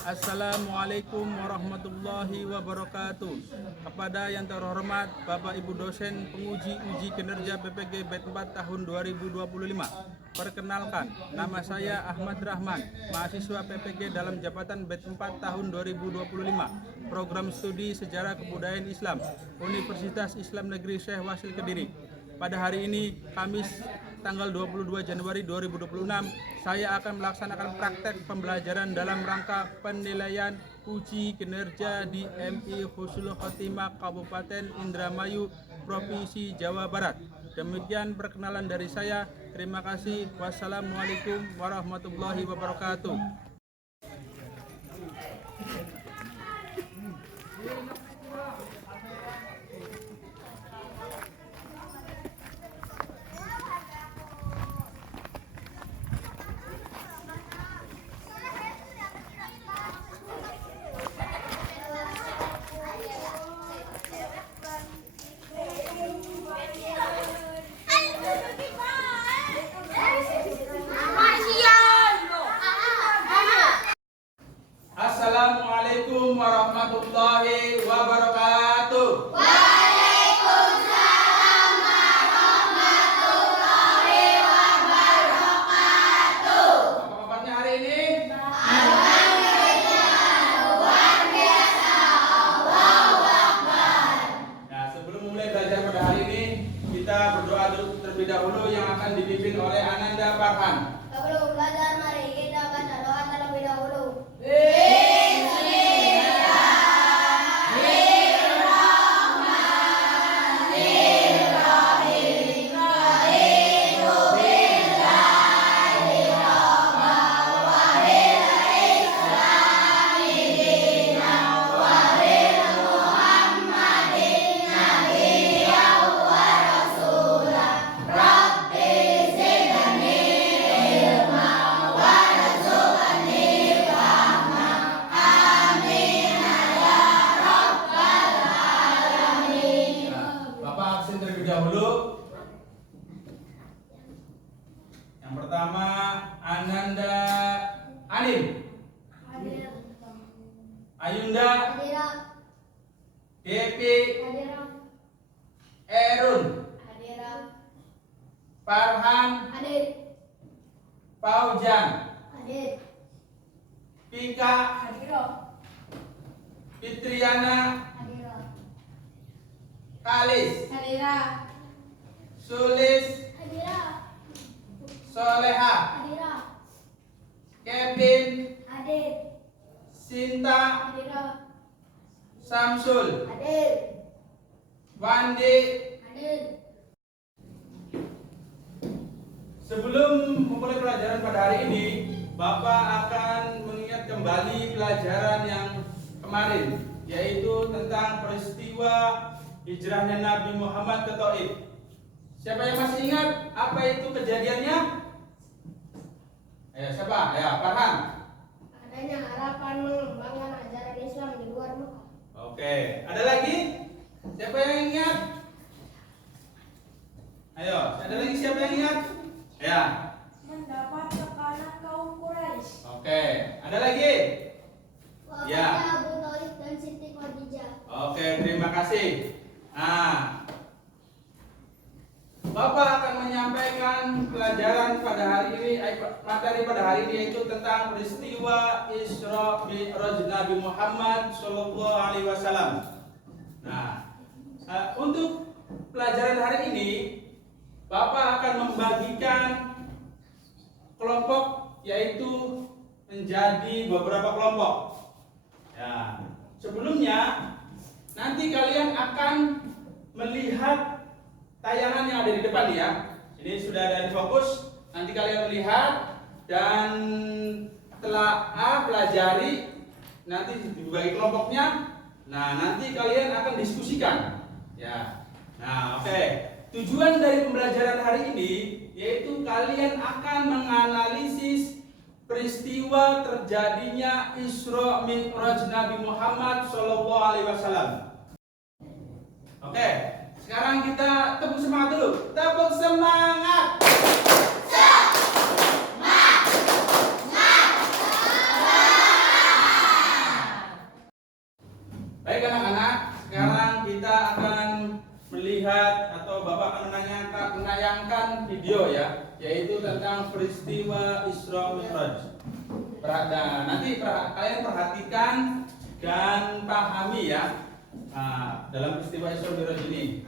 Assalamualaikum warahmatullahi wabarakatuh. Kepada yang terhormat Bapak Ibu dosen penguji uji kinerja PPG BET 4 tahun 2025. Perkenalkan, nama saya Ahmad Rahman, mahasiswa PPG dalam jabatan BET 4 tahun 2025, Program Studi Sejarah Kebudayaan Islam, Universitas Islam Negeri Syekh Wasil Kediri. Pada hari ini, Kamis tanggal 22 Januari 2026, saya akan melaksanakan praktek pembelajaran dalam rangka penilaian uji kinerja di MI Husnul Khotimah Kabupaten Indramayu, Provinsi Jawa Barat. Demikian perkenalan dari saya. Terima kasih. Wassalamualaikum warahmatullahi wabarakatuh. Assalamualaikum warahmatullahi wabarakatuh. Waalaikumsalam warahmatullahi wabarakatuh. Apa kabarnya hari ini? Alhamdulillah, luar biasa. Allahu Akbar. Nah, sebelum mulai belajar pada hari ini, kita berdoa terlebih dahulu yang akan dipimpin oleh Ananda Farhan. Sebelum belajar, mari kita baca doa terlebih dahulu. Dahulu yang pertama Ananda Anim, Hadir. Ayunda Hadirah. Depi Hadirah. Erun, Hadirah. Farhan Hadir. Paujan, Hadir. Pika Hadirah. Fitriana Hadirah. Kalis, Hadirah. Sulis Hadirah. Soleha, Hadirah. Kevin Hadir. Sinta Hadirah. Samsul, Hadir. Wandi. Hadir. Sebelum memulai pelajaran pada hari ini, Bapak akan mengingat kembali pelajaran yang kemarin, yaitu tentang peristiwa hijrahnya Nabi Muhammad ke Taif. Siapa yang masih ingat apa itu kejadiannya? Ayo, siapa? Ya, Farhan. Adanya harapan mengembangkan ajaran Islam di luar Mekah. Oke, ada lagi? Siapa yang ingat? Ayo, ada lagi siapa yang ingat? Ya. Mendapat tekanan kaum Quraisy. Oke, ada lagi? Ya. Wafatnya Abu Thalib dan Siti Khadijah. Oke, terima kasih. Nah, Bapak akan menyampaikan pelajaran pada hari ini, materi pada hari ini yaitu tentang peristiwa Isra Mi'raj Nabi Muhammad Shallallahu Alaihi Wasallam. Nah, untuk pelajaran hari ini, Bapak akan membagikan kelompok yaitu menjadi beberapa kelompok. Ya, sebelumnya nanti kalian akan melihat tayangan yang ada di depan ya. Ini sudah ada di fokus. Nanti kalian melihat dan telah pelajari. Nanti dibagi kelompoknya. Nah, nanti kalian akan diskusikan. Ya. Nah, oke. Tujuan dari pembelajaran hari ini yaitu kalian akan menganalisis peristiwa terjadinya Isra Mi'raj Nabi Muhammad Shallallahu Alaihi Wasallam. Oke, sekarang kita tepuk semangat dulu. Tepuk semangat. melihat atau Bapak akan menayangkan video ya, yaitu tentang peristiwa Isra Mi'raj. Nanti kalian perhatikan dan pahami ya, dalam peristiwa Isra Mi'raj ini.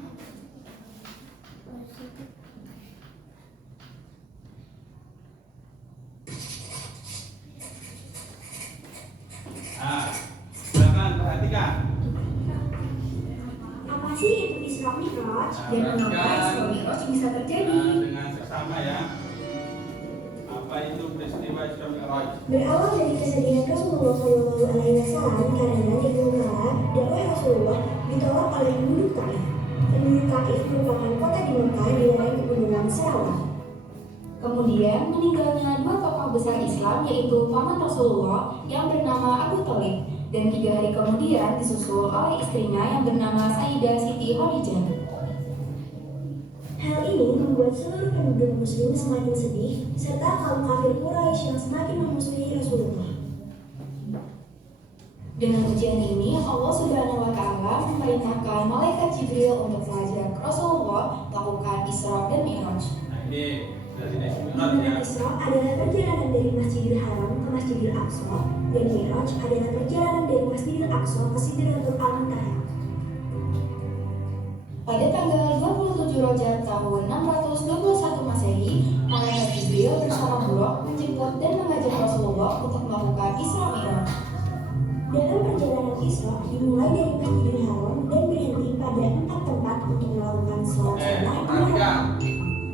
Silakan perhatikan. Apa sih itu Isra Mi'raj? Dan mengapa Isra Mi'raj bisa terjadi? Dengan seksama ya. Apa itu peristiwa Isra Mi'raj? Berawal dari kesedihan Rasulullah SAW karena dibongkar dakwah Rasulullah ditolak oleh penduduk Taif. Penduduk Taif merupakan kota di Mekah di lereng pegunungan Sarawak. Kemudian meninggalnya dua tokoh besar Islam yaitu paman Rasulullah yang bernama Abu Thalib dan 3 hari kemudian disusul oleh istrinya yang bernama Sayyidah Siti Khadijah. Hal ini membuat seluruh penduduk muslim semakin sedih serta kaum kafir Quraisy yang semakin memusuhi Rasulullah. Dengan ujian ini Allah Subhanahu wa taala memerintahkan malaikat Jibril untuk mengajak Rasulullah melakukan Isra dan Mi'raj. Ini dari Mi'raj Dimana ya. Isra adalah perjalanan dari Masjidil Haram ke Masjidil Aqsa dan Mi'raj adalah perjalanan dari Masjidil Aqsa ke Sidratul Muntaha. Pada tanggal 27 Rajab tahun 621 Masehi, malaikat Jibril bersama Buraq menjemput dan mengajak Rasulullah untuk melakukan Isra Mi'raj. Dalam perjalanan Isra dimulai dari Masjidil Haram dan berhenti pada 4 tempat untuk melakukan sholat sunnah di Perhatikan Haram.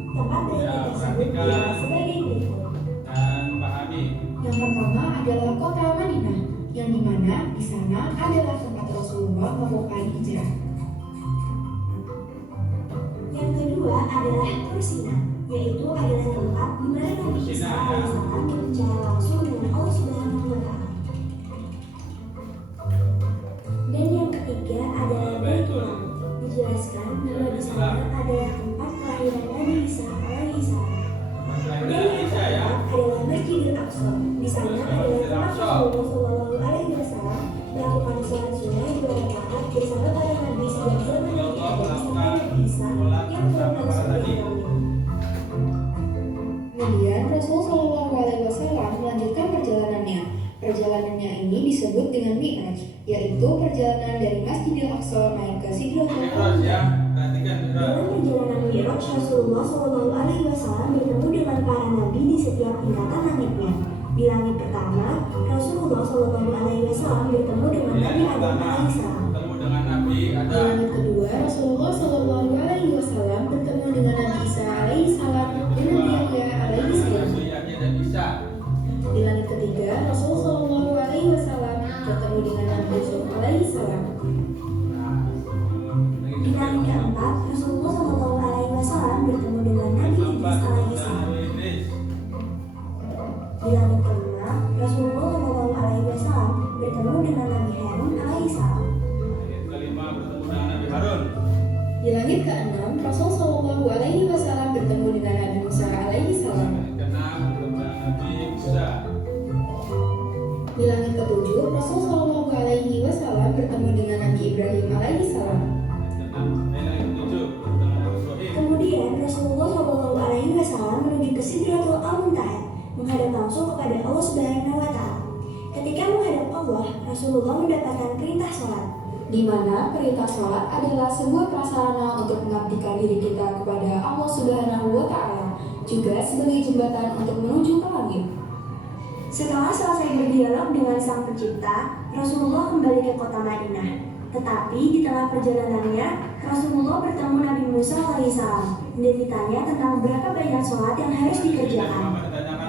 Tempat berhenti tersebut adalah sebagai berikut. dan pahami. Yang pertama adalah kota Madinah, yang dimana di sana adalah tempat Rasulullah melakukan hijrah. Yang kedua adalah Tursina, yaitu adalah tempat di mana Nabi Isa alaihissalam berbicara langsung dengan Allah Subhanahu wa Ta'ala. Dan yang ketiga adalah Baitul. Dijelaskan bahwa di sana adalah tempat kelahiran Nabi Isa alaihissalam. Dan yang keempat adalah Masjidil Aqsa. Di sana adalah tempat Rasulullah Shallallahu Alaihi Wasallam melakukan sholat sunnah 2 rakaat bersama para nabi sejak zaman Nabi Adam sampai Nabi Isa yang merupakan sebagai Rasul. Kemudian Rasul Shallallahu Alaihi Wasallam melanjutkan perjalanannya. Perjalanannya ini disebut dengan Mi'raj, yaitu perjalanan dari Masjidil Aqsa naik ke Sidratul Mi'raj ya, Muntaha. perhatikan Mi'raj. Dalam perjalanan Mi'raj, Rasulullah Shallallahu Alaihi Wasallam bertemu dengan para nabi di setiap tingkatan langitnya. Di langit pertama, Rasulullah Shallallahu Alaihi Wasallam bertemu dengan Nabi Adam alaihissalam. Ketemu dengan Nabi Di Adam. langit kedua, Rasulullah Shallallahu Alaihi Wasallam bertemu dengan Nabi Isa alaihissalam dan Nabi Yahya alaihissalam. Nabi Yahya dan Isa. Di langit ketiga, Rasul Shallallahu Alaihi Wasallam bertemu dengan Nabi Yusuf alaihissalam. Di langit keempat, Rasulullah Shallallahu Alaihi Wasallam bertemu dengan Nabi Idris alaihissalam. Di langit kelima, Rasulullah Shallallahu Alaihi Wasallam bertemu dengan Nabi Harun alaihissalam. Kelima bertemu dengan Nabi Harun. Di langit keenam, Rasul Shallallahu Alaihi Wasallam bertemu dengan Nabi Musa alaihissalam. Keenam bertemu dengan Nabi Musa. Di langit ketujuh, Rasul Shallallahu Alaihi Wasallam bertemu dengan Nabi Ibrahim alaihissalam. Langit ketujuh bertemu dengan Nabi Ibrahim. Kemudian Rasulullah Shallallahu Alaihi Wasallam menuju ke Sidratul Muntaha, menghadap langsung kepada Allah Subhanahu Wa Taala. Ketika menghadap Allah, Rasulullah mendapatkan perintah sholat. Di mana perintah sholat adalah sebuah prasarana untuk mengabdikan diri kita kepada Allah Subhanahu wa Ta'ala, juga sebagai jembatan untuk menuju ke langit. Setelah selesai berdialog dengan Sang Pencipta, Rasulullah kembali ke kota Madinah. Tetapi di tengah perjalanannya, Rasulullah bertemu Nabi Musa alaihissalam dan ditanya tentang berapa banyak sholat yang harus dikerjakan.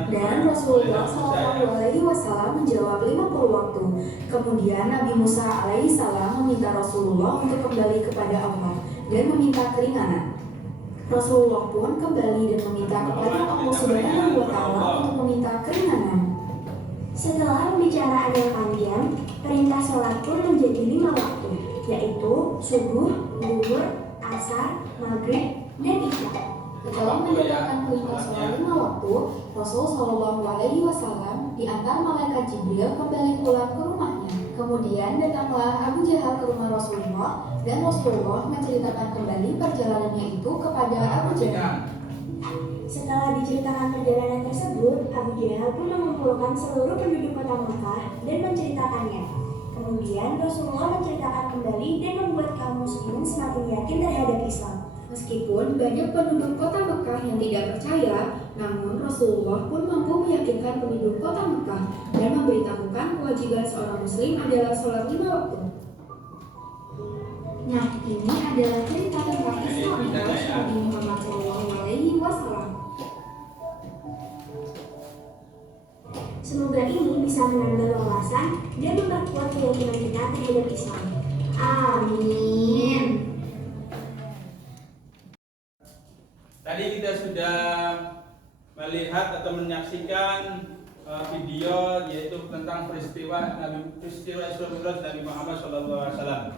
Dan Rasulullah Shallallahu Alaihi Wasallam menjawab 50 waktu. Kemudian Nabi Musa alaihissalam meminta Rasulullah untuk kembali kepada Allah dan meminta keringanan. Rasulullah pun kembali dan meminta kepada Allah Subhanahu wa Ta'ala untuk meminta keringanan. Setelah pembicaraan yang panjang, perintah sholat pun menjadi 5 waktu, yaitu subuh, zuhur, asar, maghrib, dan isya. Setelah mendapatkan perintah sholat 5 waktu, Rasul Shallallahu Alaihi Wasallam diantar malaikat Jibril kembali pulang ke rumahnya. Kemudian datanglah Abu Jahal ke rumah Rasulullah dan Rasulullah menceritakan kembali perjalanannya itu kepada Abu Jahal. Setelah diceritakan perjalanan tersebut, Abu Jahal pun mengumpulkan seluruh penduduk kota Mekah dan menceritakannya. Kemudian Rasulullah menceritakan kembali dan membuat kaum muslimin semakin yakin terhadap Islam. Meskipun banyak penduduk kota Mekah yang tidak percaya, namun Rasulullah pun mampu meyakinkan penduduk kota Mekah dan memberitahukan kewajiban seorang muslim adalah sholat 5 waktu. Nah, ini adalah cerita tentang Isra Mi'raj Nabi Muhammad SAW. Semoga ini bisa menambah wawasan dan memperkuat keyakinan kita terhadap Islam. Amin. Tadi kita sudah melihat atau menyaksikan video yaitu tentang peristiwa Isra Mi'raj Nabi Muhammad SAW.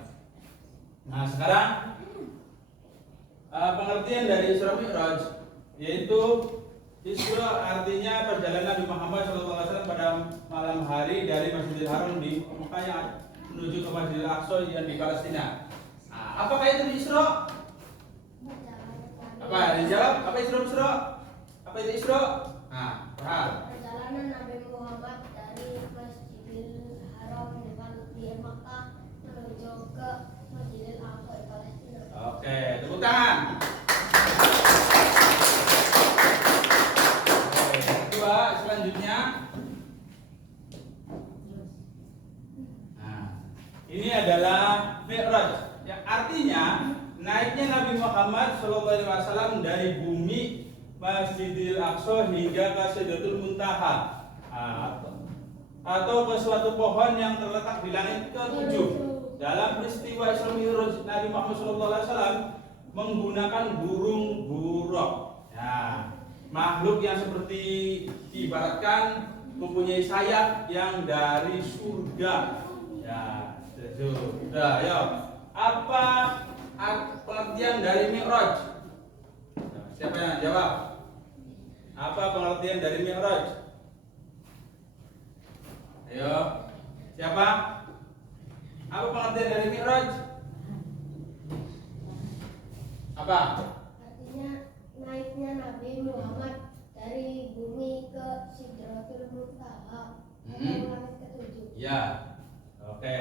Nah, sekarang pengertian dari Isra Mi'raj yaitu Isra artinya perjalanan Nabi Muhammad SAW pada malam hari dari Masjidil Haram di Mekah yang menuju ke Masjidil Aqsa yang di Palestina. Nah, apakah itu Isra? Apa? Dijawab? Apa Isra? Apa itu Isra? Nah, perjalanan Nabi Muhammad dari Masjidil Haram di Makkah menuju ke Masjidil Aqsa di Palestina. Oke, tepuk tangan. Oke, kedua, selanjutnya. Nah, ini adalah Mi'raj. Yang artinya naiknya Nabi Muhammad SAW dari bumi Masjidil Aqsa hingga ke Sidratul Muntaha, atau ke suatu pohon yang terletak di langit ke-7. Dalam peristiwa Isra Mi'raj Nabi Muhammad SAW menggunakan burung buruk. Ya, makhluk yang seperti diibaratkan mempunyai sayap yang dari surga. Ya, sudah. Ya, apa pengertian dari Mi'raj? Siapa yang jawab? Apa pengertian dari Mi'raj? Ayo, siapa? Apa pengertian dari Mi'raj? Apa? Artinya naiknya Nabi Muhammad dari bumi ke Sidratul Muntaha atau langit ke-7. Ya, oke.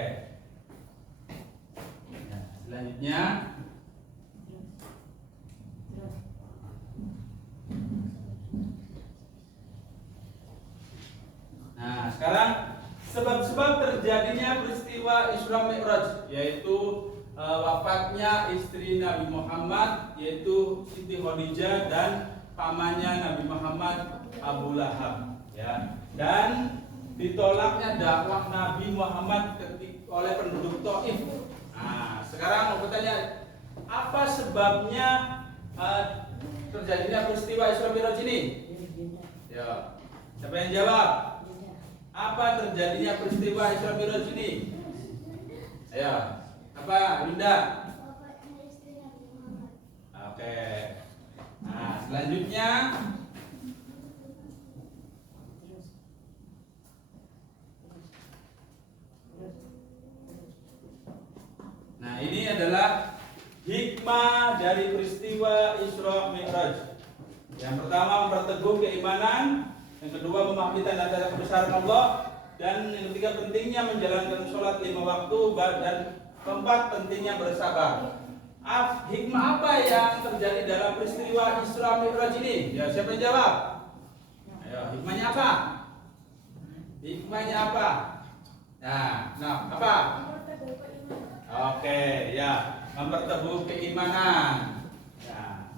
Nah, selanjutnya. Nah, sekarang sebab-sebab terjadinya peristiwa Isra Mi'raj yaitu wafatnya istri Nabi Muhammad yaitu Siti Khadijah dan pamannya Nabi Muhammad Abu Lahab, ya. Dan ditolaknya dakwah Nabi Muhammad oleh penduduk Taif. Nah, sekarang mau bertanya, apa sebabnya terjadinya peristiwa Isra Mi'raj ini? Ya, siapa yang jawab? Apa terjadinya peristiwa Isra Mi'raj ini? Ayo, apa, Linda? Oke. Nah, selanjutnya nah, ini adalah hikmah dari peristiwa Isra Mi'raj. Yang pertama, memperteguh keimanan. Yang kedua, memahami tanda-tanda kebesaran Allah. Dan yang ketiga, pentingnya menjalankan sholat 5 waktu. Dan keempat, pentingnya bersabar. Hikmah apa yang terjadi dalam peristiwa Isra Mi'raj ini? Ya, siapa yang jawab? Ayo, hikmahnya apa? Hikmahnya apa? Nah, apa? Oke, ya, memperteguh keimanan. Ya,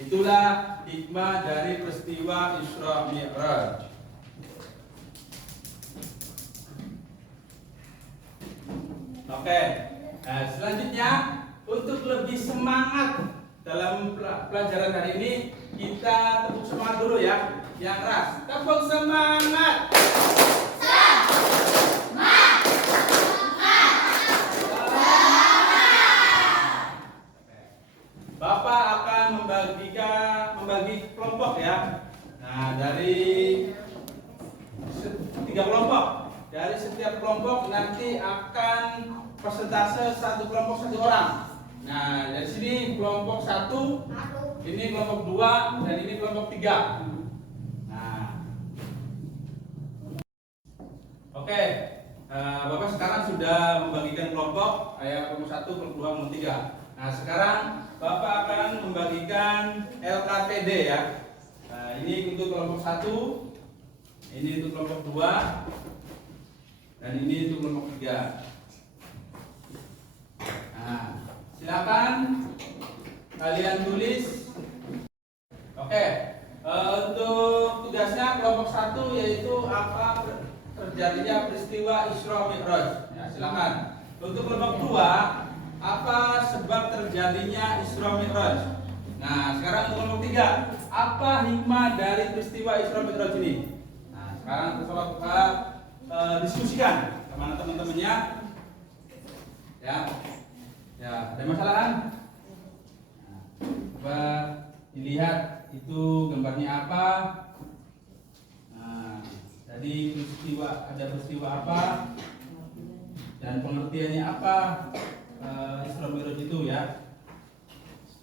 itulah hikmah dari peristiwa Isra Mi'raj. Oke, nah, selanjutnya untuk lebih semangat dalam pelajaran hari ini kita tepuk semangat dulu ya, yang keras. Tepuk semangat. Bapak akan membagi kelompok ya. Nah, dari 3 kelompok. Dari setiap kelompok kelompok nanti akan persentase satu kelompok satu orang. Nah, dari sini kelompok 1, ini kelompok 2, dan ini kelompok 3. Nah, oke. Bapak sekarang sudah membagikan kelompok, kelompok 1, kelompok 2, kelompok 3. Nah, sekarang Bapak akan membagikan LKTD ya. Nah, ini untuk kelompok 1, ini untuk kelompok 2, dan ini untuk kelompok 3. Nah, silakan kalian tulis. Oke, untuk tugasnya kelompok 1 yaitu apa terjadinya peristiwa Isra Mi'raj. Ya, silakan. Untuk kelompok 2, apa sebab terjadinya Isra Mi'raj. Nah, sekarang untuk kelompok 3, apa hikmah dari peristiwa Isra Mi'raj ini. Nah, sekarang coba diskusikan sama teman-temannya. Ya, ada masalah kan? Nah, coba dilihat itu gambarnya apa. Nah, tadi ada peristiwa apa dan pengertiannya apa Isra Mi'raj itu ya.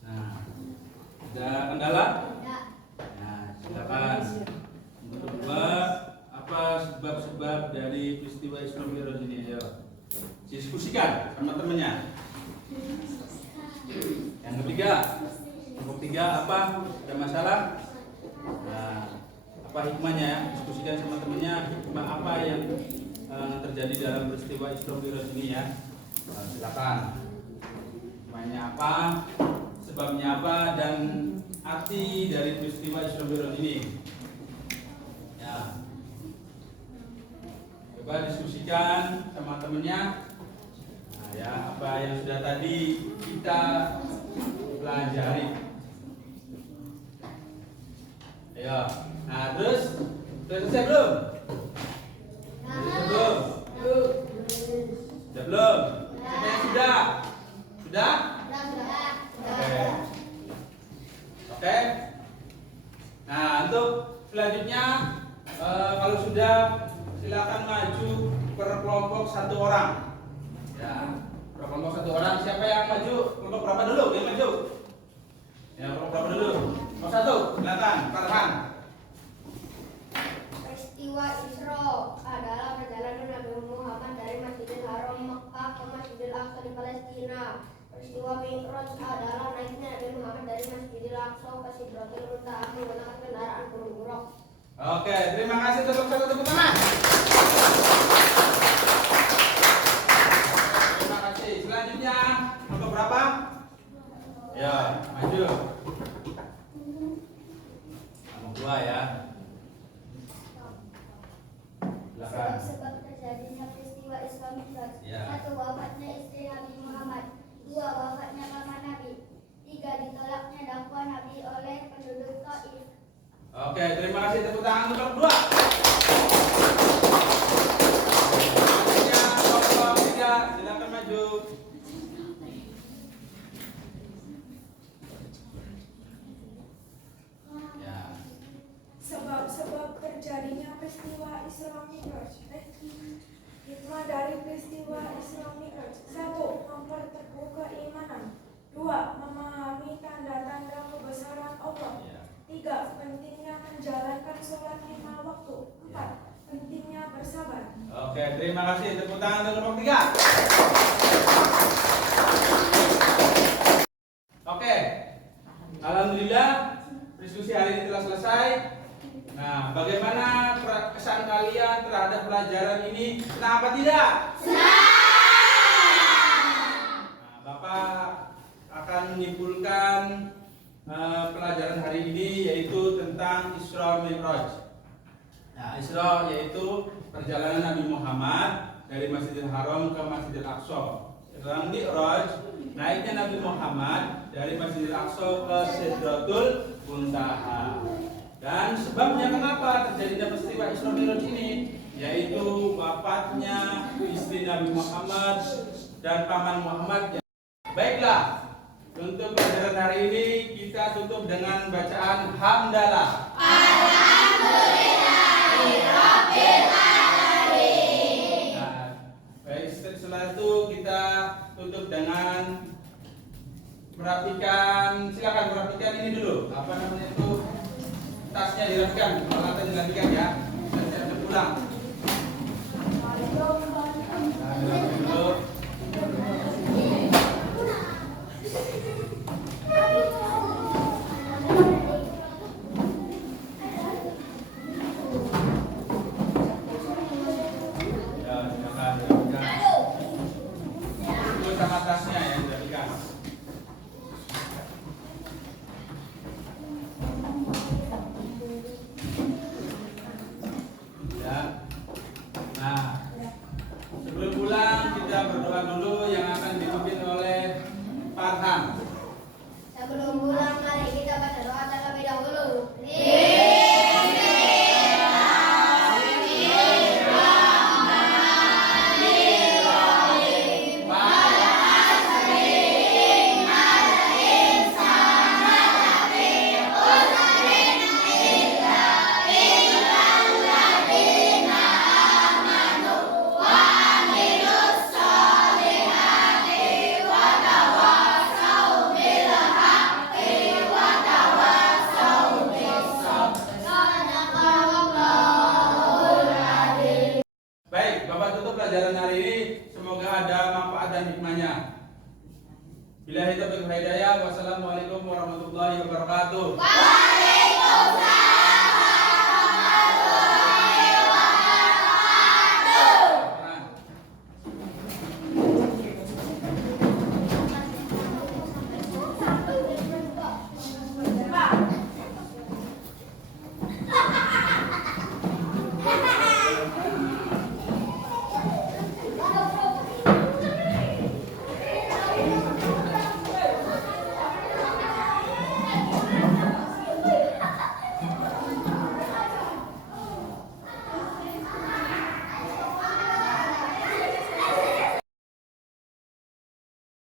Nah, ada kendala? Nah, silakan. Untuk kedua, apa sebab-sebab dari peristiwa Isra Mi'raj ini? Ayo diskusikan sama temannya. Yang ketiga, kelompok 3 apa? Ada masalah? Nah, apa hikmahnya ya? Diskusikan sama temannya hikmah apa yang terjadi dalam peristiwa Isra Mi'raj ini ya. Nah, silakan. Hikmahnya apa? Sebabnya apa? Dan arti dari peristiwa Isra Mi'raj ini. Ya. Coba diskusikan sama temannya. Nah, ya, apa yang sudah tadi kita pelajari. Ayo. Nah, terus sudah selesai belum? Belum. Sudah belum? Siapa yang sudah? Sudah? Oke. Oke. Nah, untuk selanjutnya kalau sudah silakan maju per kelompok 1 orang. Ya, per kelompok 1 orang. Siapa yang maju? Kelompok berapa dulu? Yang maju? Ya, kelompok berapa dulu? Kelompok 1, silakan, Farhan. Peristiwa Isra adalah perjalanan Nabi Muhammad dari Masjidil Haram Mekah ke Masjidil Aqsa di Palestina. Peristiwa Mi'raj adalah naiknya Nabi Muhammad dari Masjidil Aqsa ke Sidratul Muntaha menggunakan kendaraan burung buruk. Oke, terima kasih. Tepuk tangan. Terima kasih. Selanjutnya kelompok berapa? Ya, maju. Kelompok 2 ya. Silakan. Sebab terjadinya peristiwa Isra Mi'raj. Ya. 1. Wafatnya istri Nabi Muhammad. 2. Wafatnya paman Nabi. 3. Ditolaknya dakwah Nabi oleh penduduk Taif. Oke, terima kasih. Tepuk tangan untuk kelompok 2. Selanjutnya kelompok 3, silakan maju. Ya. Sebab-sebab terjadinya peristiwa Isra Mi'raj. Hikmah dari peristiwa Isra Mi'raj. 1. Memperteguh keimanan. 2. Memahami tanda-tanda kebesaran Allah. 3. Pentingnya menjalankan sholat 5 waktu. 4. Pentingnya bersabar. Oke, terima kasih. Tepuk tangan untuk kelompok 3. Oke, alhamdulillah diskusi hari ini telah selesai. Nah, bagaimana kesan kalian terhadap pelajaran ini? Senang apa tidak? Nah, Bapak akan menyimpulkan pelajaran hari ini yaitu tentang Isra Mi'raj. Nah, Isra yaitu perjalanan Nabi Muhammad dari Masjidil Haram ke Masjidil Aqsa. Sedangkan Mi'raj naiknya Nabi Muhammad dari Masjidil Aqsa ke Sidratul Muntaha. Dan sebabnya kenapa terjadinya peristiwa Isra Mi'raj ini yaitu wafatnya istri Nabi Muhammad dan paman Muhammad. Baiklah, untuk pelajaran hari ini kita tutup dengan bacaan hamdalah. Nah, setelah itu kita tutup dengan perhatikan, silakan perhatikan ini dulu, apa namanya itu, tasnya dirapikan, peralatan dirapikan ya, siap-siap pulang. Dulu. Ya, silakan dirapikan. Itu sama tasnya ya dirapikan. Ya. Nah, sebelum pulang kita berdoa dulu yang akan dipimpin oleh Farhan. Sebelum pulang, mari kita baca doa terlebih dahulu. Baik, Bapak tutup pelajaran hari ini. Semoga ada manfaat dan hikmahnya. Billahi taufiq wal hidayah. Wassalamualaikum warahmatullahi wabarakatuh. Waalaikumsalam.